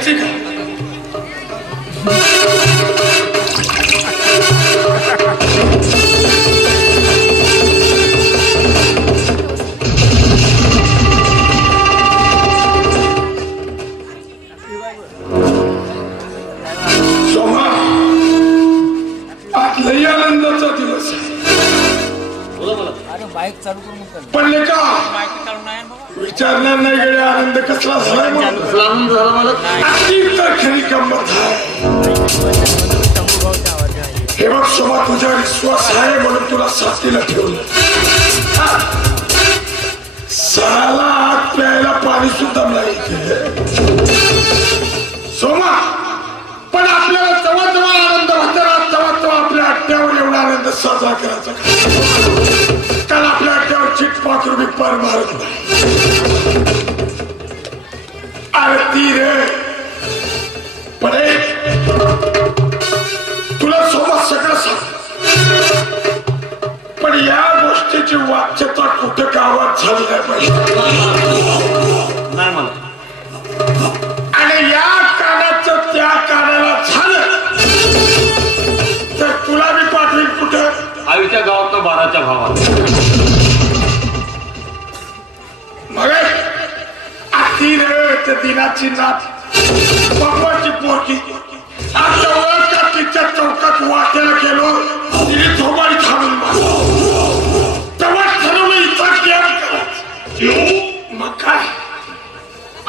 घ्यायची का? सोमा, आज लई आनंदाचा दिवस आहे. पण का विचारणार नाही गेले आनंद कसला झालाय खरी गंमत आहे. हे बघ सोमा, तुझा विश्वास आहे म्हणून तुला साथीला ठेवलं. सणाला आत प्यायला पाणी सुद्धा नाही सोमा. पण आपल्याला जवळ जवळ आनंद होता तेव्हा आपल्या अड्ड्यावर एवढा आनंद साजरा करायचा. काल आपल्या अड्ड्यावर चिटपाक रुपये पार मारत नाही. अरे ती रे पण तुला सोबत सगळं सांग. पण या गोष्टीची वाच्यता कुठे गावात झाली नाही पाहिजे. आणि या कानाचं त्या कानाला झालं तर तुला मी पाठवीन कुठे? आईच्या गावात 12च्या भावात. मग आती रे त्या दिनाची नात बाप्पाची पोरकी आज का तिच्या चौकात वाट्याला गेलो. तिने थोबाडी थांबून तेव्हा ठरवलं इथं गेम करायचं. मग काय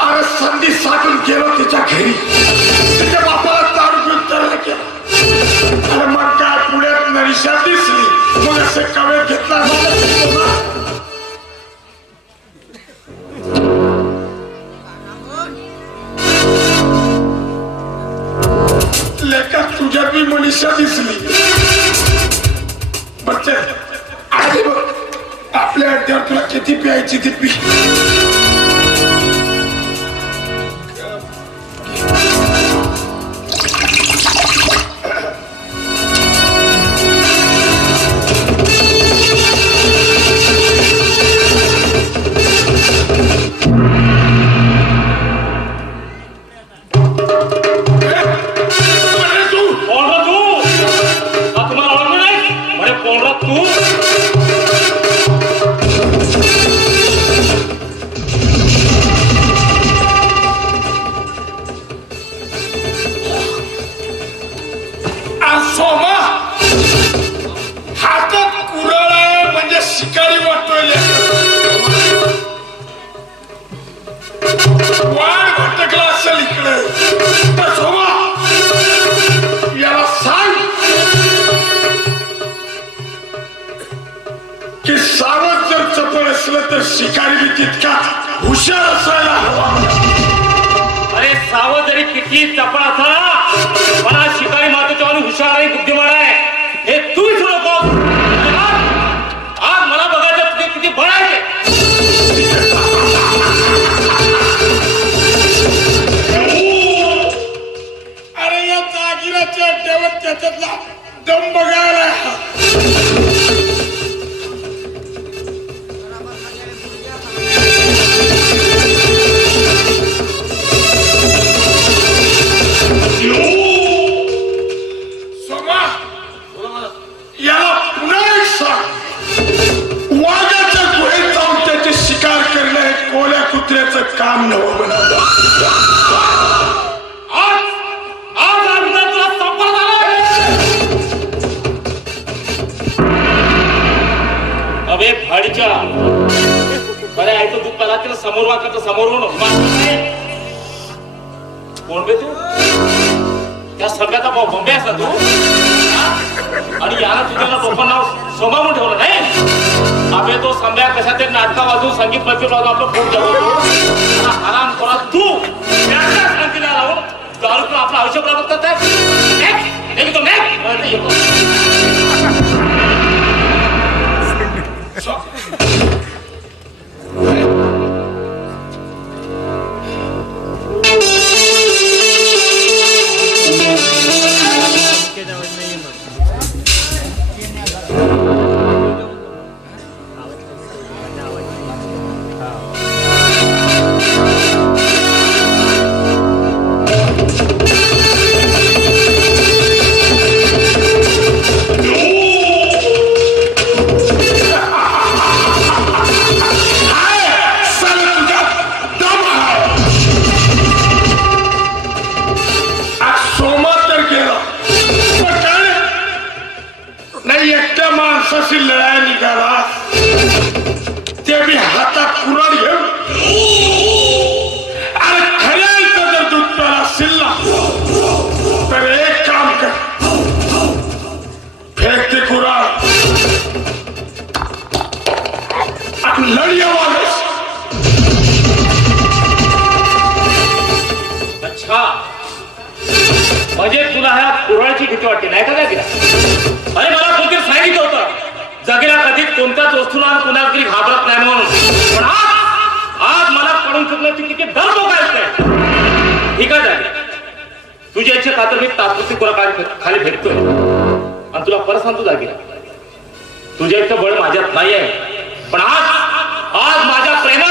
अरे संधी साधून गेलो तिच्या घरी. तिच्या बापाला दारू पिऊन तयार केला. अरे मग काय पुण्यात नरिशा दिसली. मग असे कवे घेतला लेका तुझ्यात मी मनीषा दिसली. बच्चे आधी बघ आपल्या अड्ड्यावर तुला किती प्यायची ती पी. शिकारी भी तितका हुशार असायला हवा. अरे सावध जरी किती चपळ असला पण आज शिकारी मात्र हुशार आणि बुद्धिमान आहे हे तू विसरू नको. आज मला बघायचं तुझे किती बळ आहे. अरे या जागिराच्या अड्ड्यावर त्याच्यातला दम बघायला. याला पुन्हा एक सांग. वाघाच्या गुहेत जाऊन त्याची शिकार करणं हे कोल्या कुत्र्याचं काम नवं बनवलं. आज आम्ही तुला संपत आलोय. अबे भाडीच्या बरे ऐकतो तू पहिला तिला समोर वाकायचं समोर कोण बे तू? त्या सगळ्याचा भाऊ बंबे असला तू. आणि याला तुझ्या लोकांना नाव सोमा म्हणून ठेवलं नाही. आपले तो संभ्या कशा ते नाटका वाजून संगीत मैफिल वाजून आपलं फोन ठेवतो. आराम करा तू शांतीला राहून दारू आपलं आयुष्य प्राप्त करताय. माझ्यापाशी लढाया निघाला ते मी हातात कुऱ्हाड घेऊन आणि खऱ्या जर दूध प्याला असेल ना तर एक काम कर फेक ते कुऱ्हाड आणि लढ वागस. अच्छा म्हणजे तुला ह्या कुऱ्हाडची भीती वाटते नाही का जागीरा? अरे मला कोणतरी सांगितलं होतं जागीरा कधी कोणत्याच वस्तूला कुणाला तरी घाबरत नाही म्हणून. पण आज मला कळून चुकलं की किती दर काय ठीक आहे जागीरा तुझ्या इच्छे खातर मी तात्पुरती कुऱ्हाड खाली फेकतोय आणि तुला परत सांगतो जागीरा तुझ्या इतकं बळ माझ्यात नाही आहे. पण आज माझ्या प्रेमात